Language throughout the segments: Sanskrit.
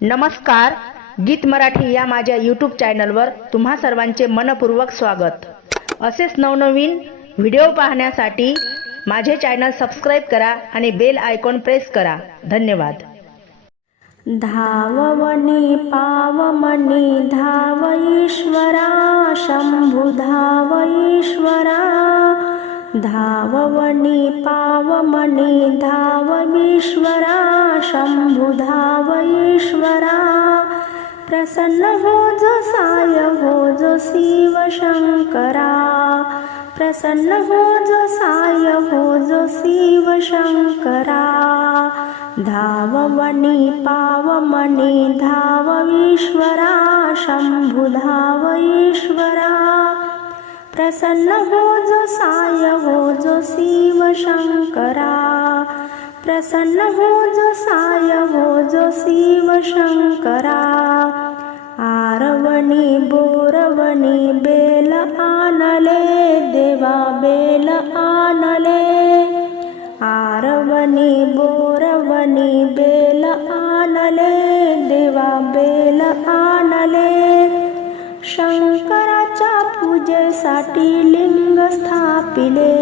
नमस्कार गीत मराठी या माझ्या यूट्यूब चॅनलवर तुम्हा सर्वांचे मनपूर्वक स्वागत. असेच नवनवीन व्हिडिओ पाहण्यासाठी माझे चॅनल सबस्क्राईब करा आणि बेल आयकॉन प्रेस करा. धन्यवाद. धाववनी पावमनी धाव ईश्वरा शंभू धाव ईश्वर धाव ईश्वरा शंभु धाव ईश्वरा प्रसन्न हो जो साय हो जो शिव शंकरा प्रसन्न हो जो साय हो जो शिव शंकरा धावमणि पावमणि धाव ईश्वरा शंभु धाव ईश्वरा प्रसन्न हो जो साय हो जो शिव शंकरा प्रसन्न हो जो साय हो जो शिव शंकरा आरवणी बोरवणी बेल आणले देवा बेल आणले आरवणी बोरवणी बेल आणले देवा बेल पूजेसाठी लिंग स्थापिले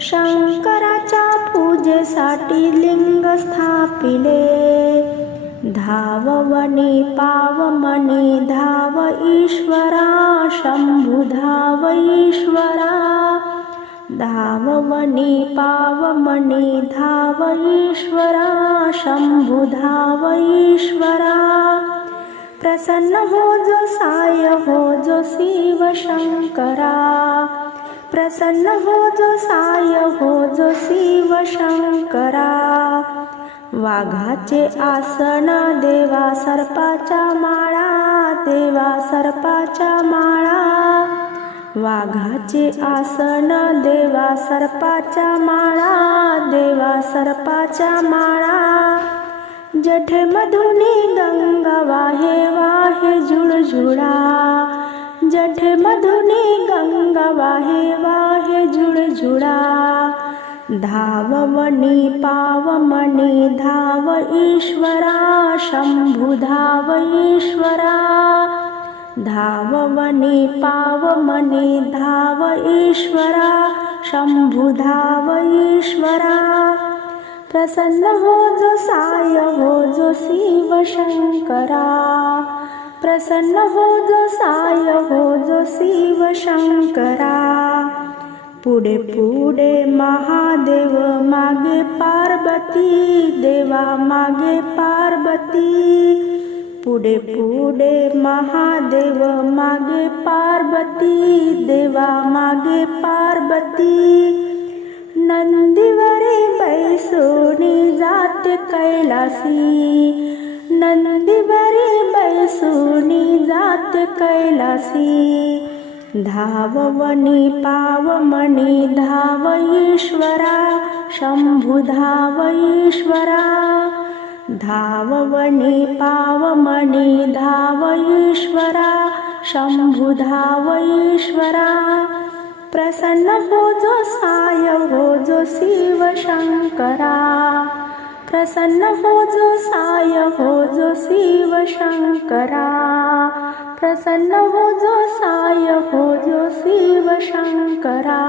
शंकराच्या पूजेसाठी लिंग स्थापिले धाववनी पावमणी धाव ईश्वरा शंभु धाव ईश्वरा। धाववनी पावमणि धाव ईश्वरा शंभु धाव ईश्वरा। प्रसन्न हो जो साय हो जो शिव शंकरा. प्रसन्न हो जो साय हो जो शिव शंकरा. वाघाचे आसन देवा सर्पाच्या माळा देवा सर्पाच्या माळा. वाघाचे आसन देवा सर्पाच्या माळा देवा सर्पाच्या माळा. जठे मधुनी गंगा वाहे वाहे झुळझुळा. जठे मधुनी गंगा वाहे वाहे झुळझुळा धावमणि पावमणि धाव ईश्वरा शंभु धाव ईश्वरा। पावमणि धाव ईश्वरा शंभु धाव ईश्वरा। प्रसन्न हो जो साय हो जो शिव शंकरा प्रसन्न हो जो साय हो जो शिव शंकरा. पुढे पुढे महादेव मागे पार्वती देवा मागे पार्वती. पुढे पुढे महादेव मागे पार्वती देवा मागे पार्वती. नंदीवरे बैसोनी जात कैलासी. नंदीवरे बैस कैलासी धाववनी पावमणि धाव ईश्वरा शंभु धाव ईश्वरा। धाववनी पावमणि धाव ईश्वरा शंभु धाव ईश्वरा। प्रसन्न हो जो साय हो जो शिव शंकरा प्रसन्न हो जो साय हो जो शिव शंकरा. प्रसन्न हो जो साय हो जो शिव शंकरा.